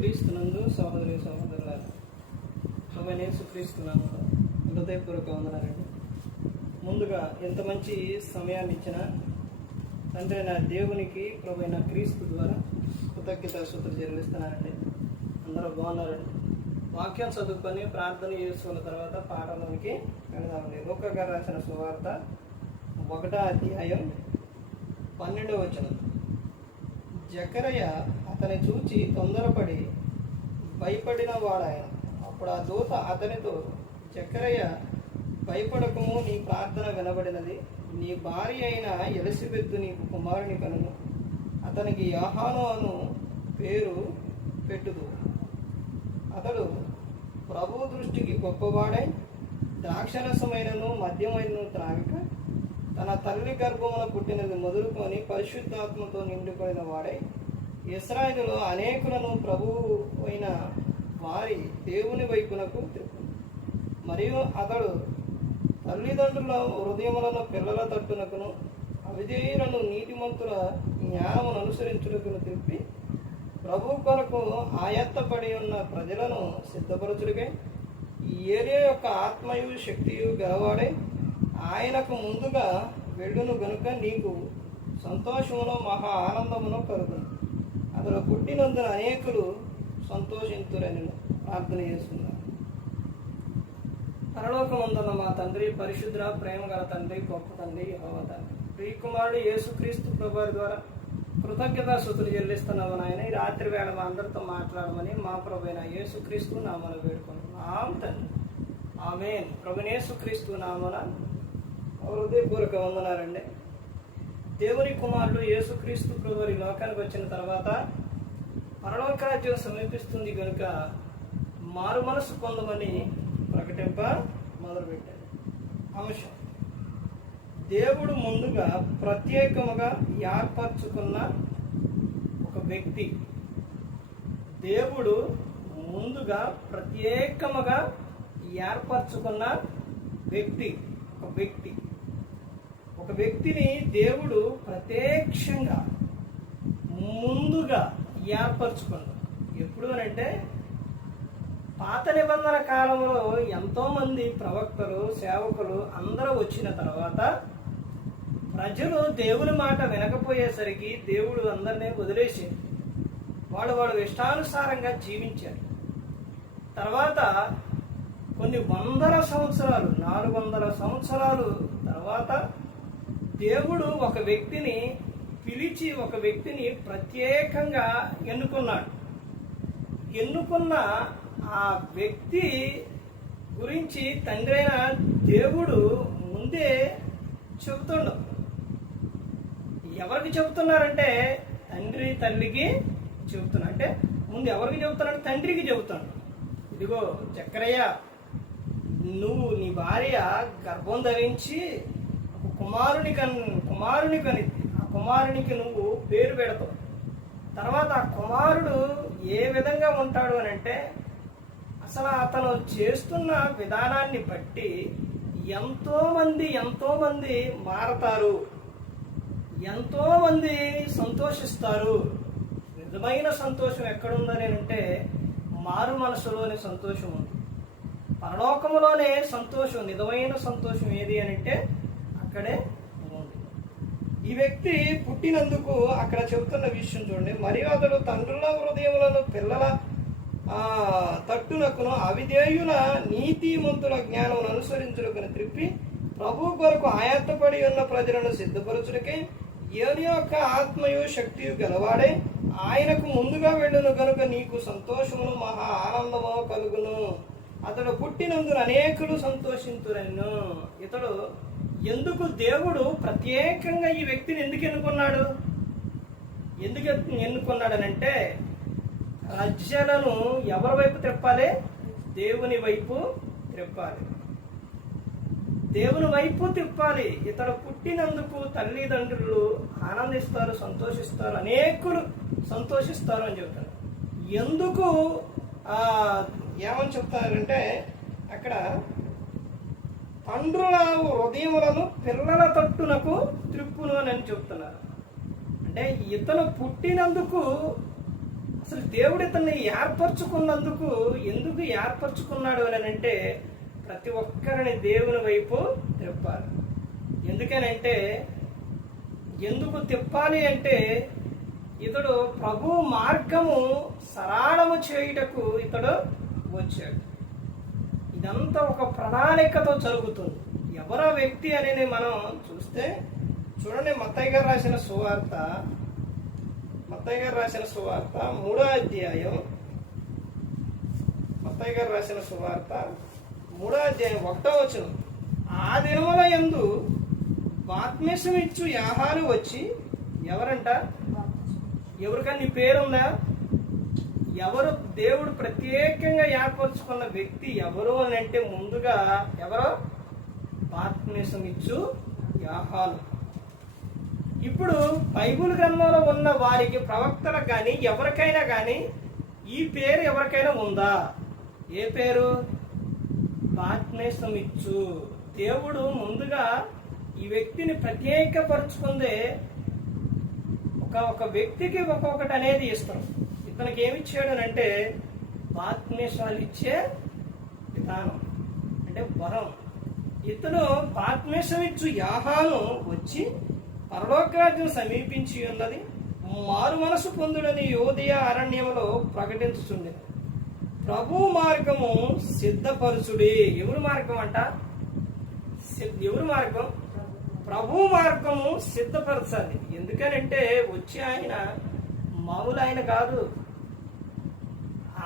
క్రీస్తునందు సహోదరి సహోదరులారా, ప్రభువైన యేసుక్రీస్తునందు హృదయపూర్వక వందనాలండి. ముందుగా ఎంత మంచి సమయాన్ని ఇచ్చిన తండ్రి అయిన దేవునికి ప్రభువైన క్రీస్తు ద్వారా కృతజ్ఞతాస్తుతులు చెల్లిస్తున్నానండి. అందరూ బాగున్నారండి. వాక్యం చదువుకొని ప్రార్థన చేసుకున్న తర్వాత పాఠంలోనికి వెళదామండి. లూకా గారు రాసిన సువార్త 1వ అధ్యాయం 12వ వచనం. జకరయ్య అతని చూచి తొందరపడి భయపడిన వాడాయన. అప్పుడు ఆ దూత అతనితో, జకరయ్య భయపడకము, నీ ప్రార్థన వినబడినది. నీ భార్య అయిన ఎలిజబెత్ నీకు కుమారుని కనును. అతనికి యోహాను అను పేరు పెట్టుదు. అతడు ప్రభు దృష్టికి గొప్పవాడై ద్రాక్షరసమైనను మద్యమైనను త్రాగక తన తల్లి గర్భమున పుట్టినది మొదలుకొని పరిశుద్ధాత్మతో నిండిపోయిన వాడై ఇశ్రాయేలులో అనేకులను ప్రభువు అయిన వారి దేవుని వైపునకు తిప్పు. మరియు అతడు తల్లిదండ్రుల హృదయములను పిల్లల తట్టునకును అవిధేయులను నీతిమంతుల జ్ఞానమును అనుసరించుటకును తిప్పి ప్రభు కొరకు ఆయత్తపడి ఉన్న ప్రజలను సిద్ధపరచుడికై ఏలియా యొక్క ఆత్మయు శక్తియు గలవాడై ఆయనకు ముందుగా వెళ్ళును గనుక నీకు సంతోషమును మహా ఆనందమును కలుగును. అతడు పుట్టినందున అనేకులు సంతోషింతురని ప్రార్థన చేస్తున్నారు. పరలోకమందున్న మా తండ్రి, పరిశుద్ధ ప్రేమ గల తండ్రి, గొప్ప తండ్రి, యెహోవా తండ్రి, ప్రియకుమారుడు యేసుక్రీస్తు ప్రభువారి ద్వారా కృతజ్ఞతాస్తుతులు చెల్లిస్తున్నాము నాయన. ఈ రాత్రి వేళ మా అందరితో మాట్లాడమని మా ప్రభువైన యేసుక్రీస్తు నామన వేడుకుంటున్నాం తండ్రి. ఆమేన్. ప్రభువైన యేసుక్రీస్తు నామన హృదయపూర్వక వందనాలండి. దేవుని కుమారుడు యేసుక్రీస్తు ప్రభువారి లోకానికి వచ్చిన తర్వాత పరలోక రాజ్యం సమీపిస్తుంది కనుక మారు మనసు పొందమని ప్రకటింప మొదలుపెట్టాడు. అంశం: దేవుడు ముందుగా ప్రత్యేకముగా ఏర్పరచుకున్న ఒక వ్యక్తి. దేవుడు ముందుగా ప్రత్యేకముగా ఏర్పరచుకున్న వ్యక్తి. ఒక వ్యక్తిని దేవుడు ప్రత్యక్షంగా ముందుగా ఏర్పరచుకున్నాడు. ఎప్పుడు అనంటే పాత నిబంధన కాలంలో ఎంతోమంది ప్రవక్తలు, సేవకులు అందరూ వచ్చిన తర్వాత ప్రజలు దేవుని మాట వినకపోయేసరికి దేవుడు అందరినీ వదిలేసి వాళ్ళు ఇష్టానుసారంగా జీవించారు. తర్వాత కొన్ని వందల సంవత్సరాలు, 400 సంవత్సరాలు తర్వాత దేవుడు ఒక వ్యక్తిని పిలిచి ఒక వ్యక్తిని ప్రత్యేకంగా ఎన్నుకున్న ఆ వ్యక్తి గురించి తండ్రి అయిన దేవుడు ముందే చెబుతుండు. ఎవరికి చెబుతున్నారంటే తండ్రి తల్లికి చెబుతున్నా. అంటే ముందు ఎవరికి చెబుతున్నాడు? తండ్రికి చెబుతాడు. ఇదిగో జకరయ్య, నువ్వు నీ భార్య గర్భం ధరించి కుమారుని కని ఆ కుమారునికి నువ్వు పేరు పెడతావు. తర్వాత ఆ కుమారుడు ఏ విధంగా ఉంటాడు అని అంటే, అసలు అతను చేస్తున్న విధానాన్ని బట్టి ఎంతో మంది మారతారు, ఎంతో మంది సంతోషిస్తారు. నిజమైన సంతోషం ఎక్కడుందని అంటే మారు మనసులోని సంతోషం ఉంది. పరలోకములోనే సంతోషం, నిజమైన సంతోషం ఏది అని అంటే అక్కడే ఉంది. ఈ వ్యక్తి పుట్టినందుకు అక్కడ చెబుతున్న విషయం చూడండి. మరియు అతడు తండ్రుల హృదయములను పిల్లల తట్టునకును అవిధేయుల నీతిమంతుల జ్ఞానం అనుసరించుటకును త్రిప్పి ప్రభు కొరకు ఆయత్తపడి ఉన్న ప్రజలను సిద్ధపరచుటకై ఏలియా యొక్క ఆత్మయు శక్తియు గలవాడే ఆయనకు ముందుగా వెళ్ళును కనుక నీకు సంతోషమును మహా ఆనందము కలుగును. అతడు పుట్టినందున అనేకులు సంతోషింతురను. ఇతడు ఎందుకు దేవుడు ప్రత్యేకంగా ఈ వ్యక్తిని ఎందుకు ఎన్నుకున్నాడనంటే ప్రజలను ఎవరి వైపు త్రిప్పాలి? దేవుని వైపు త్రిప్పాలి. ఇతడు పుట్టినందుకు తల్లిదండ్రులు ఆనందిస్తారు, సంతోషిస్తారు, అనేకులు సంతోషిస్తారు అని చెబుతారు. ఎందుకు ఏమని చెప్తారంటే అక్కడ తండ్రుల హృదయములను పిల్లల తట్టునకు త్రిప్పును అని చెప్తున్నారు. అంటే ఇతను పుట్టినందుకు అసలు దేవుడు ఇతన్ని ఏర్పరచుకున్నందుకు ఎందుకు ఏర్పరచుకున్నాడు అని అంటే ప్రతి ఒక్కరిని దేవుని వైపు తిప్పాలి. ఎందుకనంటే ఎందుకు తిప్పాలి అంటే ఇతడు ప్రభు మార్గము సరళము చేయుటకు ఇతడు వచ్చాడు. ఇదంతా ఒక ప్రణాళికతో జరుగుతుంది. ఎవరో వ్యక్తి అనేది మనం చూస్తే చూడండి, మత్తయి గారు రాసిన సువార్త 3వ అధ్యాయం 1వ వచనం. ఆ దినముల యందు బాప్తిస్మం ఇచ్చు యోహాను వచ్చి, ఎవరంట? ఎవరికన్నా నీ పేరుందా? ఎవరు దేవుడు ప్రత్యేకంగా ఏర్పరచుకున్న వ్యక్తి ఎవరు అని అంటే ముందుగా ఎవరో బాప్తిస్మం ఇచ్చు యోహాను. ఇప్పుడు బైబిల్ గ్రంథంలో ఉన్న వారికి, ప్రవక్తలకు కానీ ఎవరికైనా కానీ ఈ పేరు ఎవరికైనా ఉందా? ఏ పేరు? బాప్తిస్మం ఇచ్చు. దేవుడు ముందుగా ఈ వ్యక్తిని ప్రత్యేకపరుచుకుందే ఒక వ్యక్తికి ఒక్కొక్కటి అనేది ఇస్తాం. ఇతనికి ఏమిచ్చాడు అని అంటే బాప్తిస్మాలు ఇచ్చే విధానం అంటే వరం. ఇతను బాప్తిస్మం ఇచ్చు యోహాను వచ్చి పరలోకరాజ్యం సమీపించి ఉన్నది, మారు మనసు పొందుడని యోదయ అరణ్యములో ప్రకటించుచుండెను. ప్రభు మార్గము సిద్ధపరచుడి. ఎవరు మార్గం అంట? ఎవరు మార్గం? ప్రభు మార్గము సిద్ధపరచాలి. ఎందుకనంటే వచ్చి ఆయన మామూలు ఆయన కాదు.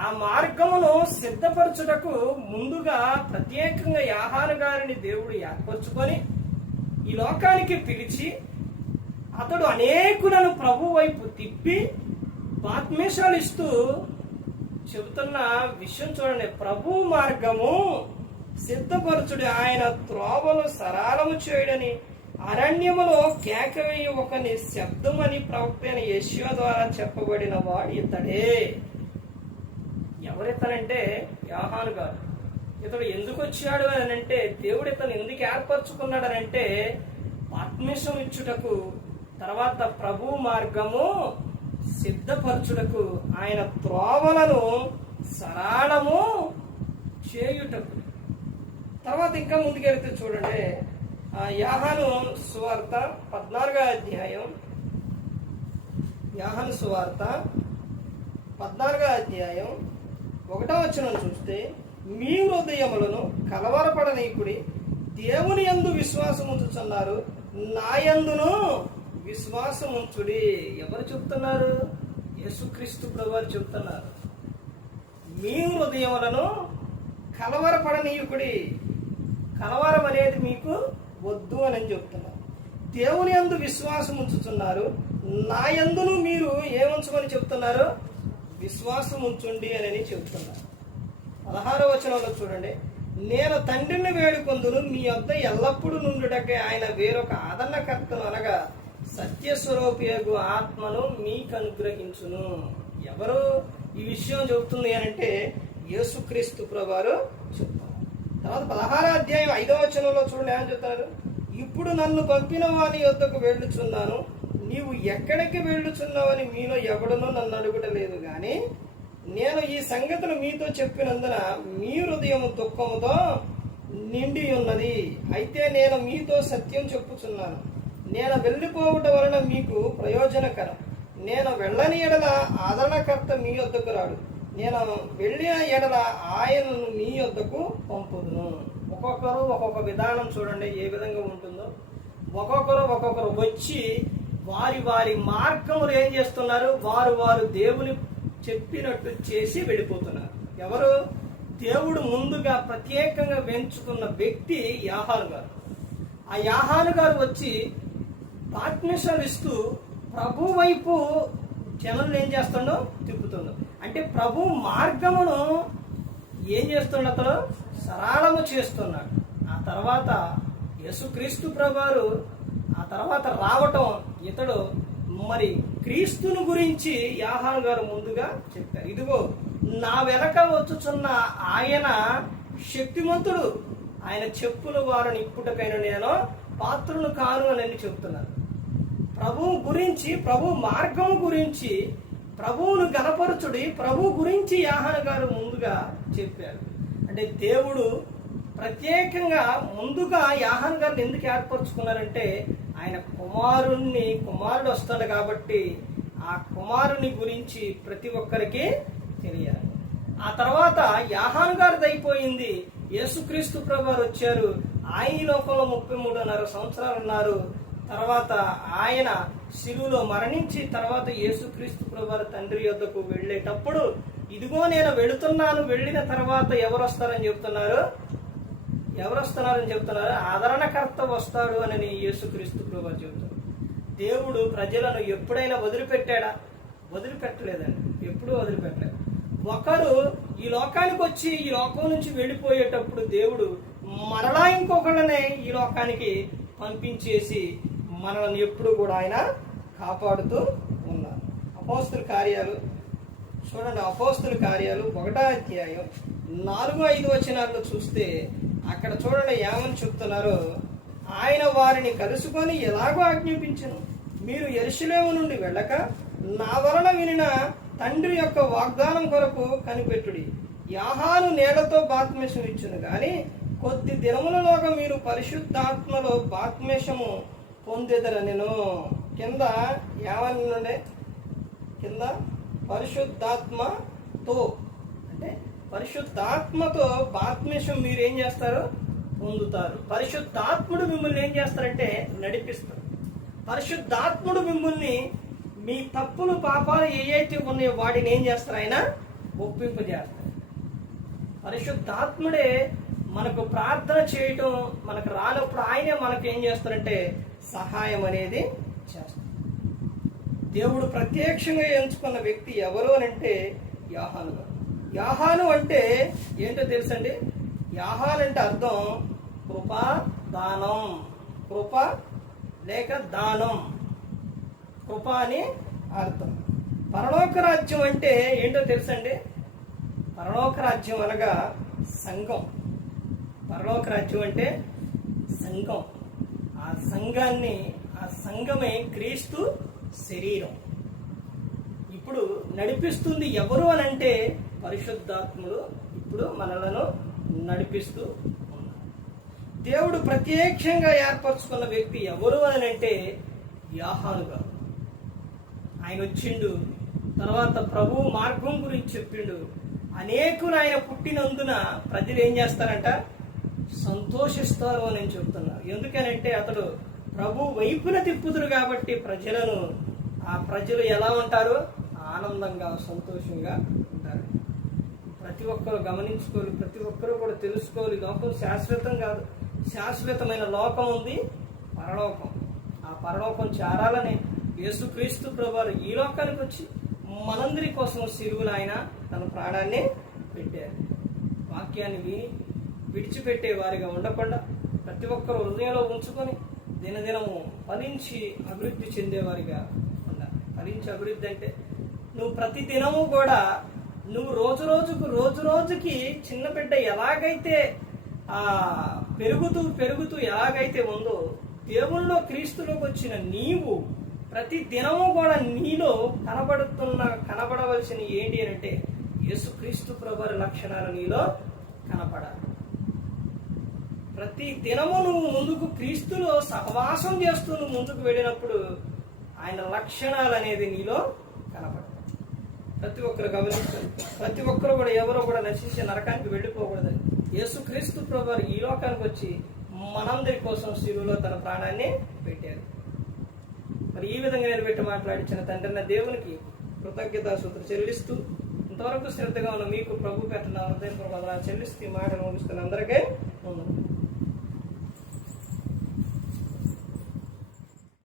ఆ మార్గమును సిద్ధపరచుటకు ముందుగా ప్రత్యేకంగా యోహాను గారిని దేవుడు ఏర్పరచుకొని ఈ లోకానికి పిలిచి అతడు అనేకులను ప్రభు వైపు తిప్పి బాప్తిస్మాలు ఇస్తూ చెబుతున్న విషయం చూడండి. ప్రభు మార్గము సిద్ధపరచుడి, ఆయన త్రోవలు సరళము చేయడని అరణ్యములో కేకవేయి ఒకని శబ్దమని ప్రవక్త అయిన యెషయా ద్వారా చెప్పబడిన వాడు ఇతడే. ఎవరితనంటే యోహాను గారు. ఇతడు ఎందుకు వచ్చాడు అని అంటే దేవుడు ఇతను ఎందుకు ఏర్పరచుకున్నాడు అని అంటే బాప్తిస్మం ఇచ్చుటకు, తర్వాత ప్రభు మార్గము సిద్ధపరచుటకు, ఆయన త్రోవలను సరళము చేయుటకు. తర్వాత ఇంకా ముందుకెళ్తే చూడండి, యోహాను సువార్త 14వ అధ్యాయం 1వ వచనం చూస్తే, మీ హృదయములను కలవరపడనీకుడి, దేవుని యందు విశ్వాసం ఉంచుచున్నారు, నా యందును విశ్వాసం ఉంచుడి. ఎవరు చెప్తున్నారు? యేసుక్రీస్తు ప్రభువారు చెప్తున్నారు. మీ హృదయములను కలవరపడనీయుకుడి. కలవరం అనేది మీకు వద్దు అని చెప్తున్నారు. దేవుని యందు విశ్వాసం ఉంచుతున్నారు, నా యందును మీరు ఏముంచమని చెప్తున్నారు? విశ్వాసం ఉంచుండి అని చెప్తున్నారు. 16వ వచనంలో చూడండి, నేను తండ్రిని వేడుకొందును, మీ వద్ద ఎల్లప్పుడూ నుండుటకే ఆయన వేరొక ఆదరణకర్తను అనగా సత్యస్వరూపియగు ఆత్మను మీకు అనుగ్రహించును. ఎవరు ఈ విషయం చెబుతుంది అని అంటే యేసుక్రీస్తు ప్రభువారు చెప్తారు. తర్వాత 16వ అధ్యాయం 5వ వచనంలో చూడండి ఏమని చెప్తున్నారు. ఇప్పుడు నన్ను పంపిన వాని యొద్దకు వెళ్ళుచున్నాను, నీవు ఎక్కడికి వెళ్ళుచున్నావని మీలో ఎవడనూ నన్ను అడుగుటలేదు గాని నేను ఈ సంగతులు మీతో చెప్పినందున మీ హృదయం దుఃఖముతో నిండి ఉన్నది. అయితే నేను మీతో సత్యం చెప్పుచున్నాను, నేను వెళ్ళిపోవటం వలన మీకు ప్రయోజనకరం. నేను వెళ్ళని ఎడల ఆదరణకర్త మీ యొద్దకు రాడు, నేను వెళ్ళిన ఎడల ఆయనను మీ యొద్దకు పంపుదును. ఒక్కొక్కరు ఒక్కొక్క విధానం చూడండి ఏ విధంగా ఉంటుందో. ఒక్కొక్కరు వచ్చి వారి వారి మార్గములు ఏం చేస్తున్నారు? వారు దేవుని చెప్పినట్టు చేసి వెళ్ళిపోతున్నారు. ఎవరు? దేవుడు ముందుగా ప్రత్యేకంగా వెంచుకున్న వ్యక్తి యోహాను గారు. ఆ యోహాను గారు వచ్చి బాప్తిస్మాలు ఇస్తూ ప్రభు వైపు జనులు ఏం చేస్తుండో తిప్పుతుండో. అంటే ప్రభు మార్గమును ఏం చేస్తుండ అతను సరళము చేస్తున్నాడు. ఆ తర్వాత యేసుక్రీస్తు ప్రభువారు ఆ తర్వాత రావటం, ఇతడు మరి క్రీస్తుని గురించి యోహాను గారు ముందుగా చెప్పారు. ఇదిగో నా వెనక వచ్చుచున్న ఆయన శక్తిమంతుడు, ఆయన చెప్పుల వారిని ఇప్పుటకైనా నేను పాత్రను కాను అని చెప్తున్నారు. ప్రభు గురించి, ప్రభు మార్గము గురించి ప్రభువును గణపరచుడి, ప్రభు గురించి యాహాను గారు ముందుగా చెప్పారు. అంటే దేవుడు ప్రత్యేకంగా ముందుగా యాహాను గారిని ఎందుకు ఏర్పరచుకున్నారంటే ఆయన కుమారుడు వస్తాడు కాబట్టి ఆ కుమారుని గురించి ప్రతి ఒక్కరికి తెలియాలి. ఆ తర్వాత యాహాను గారిది అయిపోయింది, యేసుక్రీస్తు ప్రభువారు వచ్చారు. ఆయన ఈ లోకంలో 33.5 సంవత్సరాలు ఉన్నారు. తర్వాత ఆయన శిలువలో మరణించి తర్వాత యేసుక్రీస్తు ప్రభువారు తండ్రి యొద్దకు వెళ్ళేటప్పుడు ఇదిగో నేను వెళుతున్నాను, వెళ్ళిన తర్వాత ఎవరు వస్తారని చెప్తున్నారు? ఆదరణకర్త వస్తాడు అని యేసుక్రీస్తు ప్రభువారు చెబుతారు. దేవుడు ప్రజలను ఎప్పుడైనా వదిలిపెట్టాడా? వదిలిపెట్టలేదండి, ఎప్పుడూ వదిలిపెట్టలేదు. ఒకరు ఈ లోకానికి వచ్చి ఈ లోకం నుంచి వెళ్ళిపోయేటప్పుడు దేవుడు మరలా ఇంకొకళ్ళనే ఈ లోకానికి పంపించేసి మనల్ని ఎప్పుడు కూడా ఆయన కాపాడుతూ ఉన్నారు. అపోస్తుల కార్యాలు చూడండి, అపోస్తుల కార్యాలు 1వ అధ్యాయం 4-5 వచనాల్లో చూస్తే అక్కడ చూడండి ఏమని చెప్తున్నారు. ఆయన వారిని కలుసుకొని ఎలాగో ఆజ్ఞాపించెను, మీరు యెరూషలేము నుండి వెళ్ళక నా వలన వినిన తండ్రి యొక్క వాగ్దానం కొరకు కనిపెట్టుడి. యాహాను నీళ్లతో బాప్తిస్మం ఇచ్చును గాని కొద్ది దినములలోగా మీరు పరిశుద్ధాత్మలో బాప్తిస్మము పొందెదరనెను. కింద ఏమనుండే? కింద పరిశుద్ధాత్మతో, అంటే పరిశుద్ధాత్మతో బాప్తిస్మం మీరు ఏం చేస్తారు? పొందుతారు. పరిశుద్ధాత్ముడు మిమ్మల్ని ఏం చేస్తారంటే నడిపిస్తారు. పరిశుద్ధాత్ముడు మిమ్మల్ని మీ తప్పులు పాపాలు ఏవైతే ఉన్నాయో వాటిని ఏం చేస్తారు? ఆయన ఒప్పింపజేస్తారు. పరిశుద్ధాత్ముడే మనకు ప్రార్థన చేయటం మనకు రానప్పుడు ఆయనే మనకు ఏం చేస్తారంటే సహాయం అనేది చేస్తారు. దేవుడు ప్రత్యక్షంగా ఎంచుకున్న వ్యక్తి ఎవరు అని అంటే యాహాను గారు. యాహాను అంటే ఏంటో తెలుసండి? యాహాను అంటే అర్థం కృపా దానం, కృప లేక దానం, కృప అని అర్థం. పరలోక రాజ్యం అంటే ఏంటో తెలుసండి? పరలోక రాజ్యం అనగా సంఘం. పరలోక రాజ్యం అంటే సంఘం. ఆ సంఘమే క్రీస్తు శరీరం. ఇప్పుడు నడిపిస్తుంది ఎవరు అని అంటే పరిశుద్ధాత్ముడు ఇప్పుడు మనలను నడిపిస్తూ ఉన్నారు. దేవుడు ప్రత్యక్షంగా ఏర్పరచుకున్న వ్యక్తి ఎవరు అని అంటే యాహాను గారు. ఆయన వచ్చిండు, తర్వాత ప్రభు మార్గం గురించి చెప్పిండు. అనేకులు ఆయన పుట్టినందున ప్రజలు ఏం చేస్తారంట? సంతోషిస్తారు అని చెప్తున్నారు. ఎందుకనంటే అతడు ప్రభు వైపున తిప్పుతురు కాబట్టి ప్రజలను, ఆ ప్రజలు ఎలా ఉంటారు? ఆనందంగా సంతోషంగా ఉంటారు. ప్రతి ఒక్కరు గమనించుకోవాలి, ప్రతి ఒక్కరు కూడా తెలుసుకోవాలి. లోకం శాశ్వతం కాదు, శాశ్వతమైన లోకం ఉంది, పరలోకం. ఆ పరలోకం చేరాలని యేసుక్రీస్తు ప్రభువారు ఈ లోకానికి వచ్చి మనందరి కోసం సిలువలో ఆయన తన ప్రాణాన్ని పెట్టారు. వాక్యాన్ని విని విడిచిపెట్టే వారిగా ఉండకుండా ప్రతి ఒక్కరు హృదయంలో ఉంచుకొని దినదినము ఫలించి అభివృద్ధి చెందేవారిగా ఉండాలి. ఫలించి అభివృద్ధి అంటే నువ్వు ప్రతి దినము కూడా నువ్వు రోజు రోజుకి చిన్న బిడ్డ ఎలాగైతే పెరుగుతూ ఎలాగైతే ఉందో దేవుల్లో క్రీస్తులోకి వచ్చిన నీవు ప్రతి దినము కూడా నీలో కనబడవలసిన ఏంటి అని అంటే యేసుక్రీస్తు ప్రభువారి లక్షణాలు నీలో కనపడాలి. ప్రతి దినము నువ్వు ముందుకు క్రీస్తులో సహవాసం చేస్తూ నువ్వు ముందుకు వెళ్ళినప్పుడు ఆయన లక్షణాలు అనేది నీలో కనపడతాయి. ప్రతి ఒక్కరు గమనించాలి. ప్రతి ఒక్కరు కూడా ఎవరో కూడా నశించే నరకానికి వెళ్ళిపోకూడదు. యేసుక్రీస్తు ప్రభువారు ఈ లోకానికి వచ్చి మనందరి కోసం శిలువలో తన ప్రాణాన్ని పెట్టారు. మరి ఈ విధంగా నిలబెట్టి మాట్లాడించిన తండ్రిన దేవునికి కృతజ్ఞతాస్తుతులు చెల్లిస్తూ ఇంతవరకు శ్రద్ధగా ఉన్న మీకు ప్రభు పెట్టిన హృదయపూర్వక వందనాలు చెల్లిస్తూ ఈ మాటలు ముగిస్తున్న అందరికీ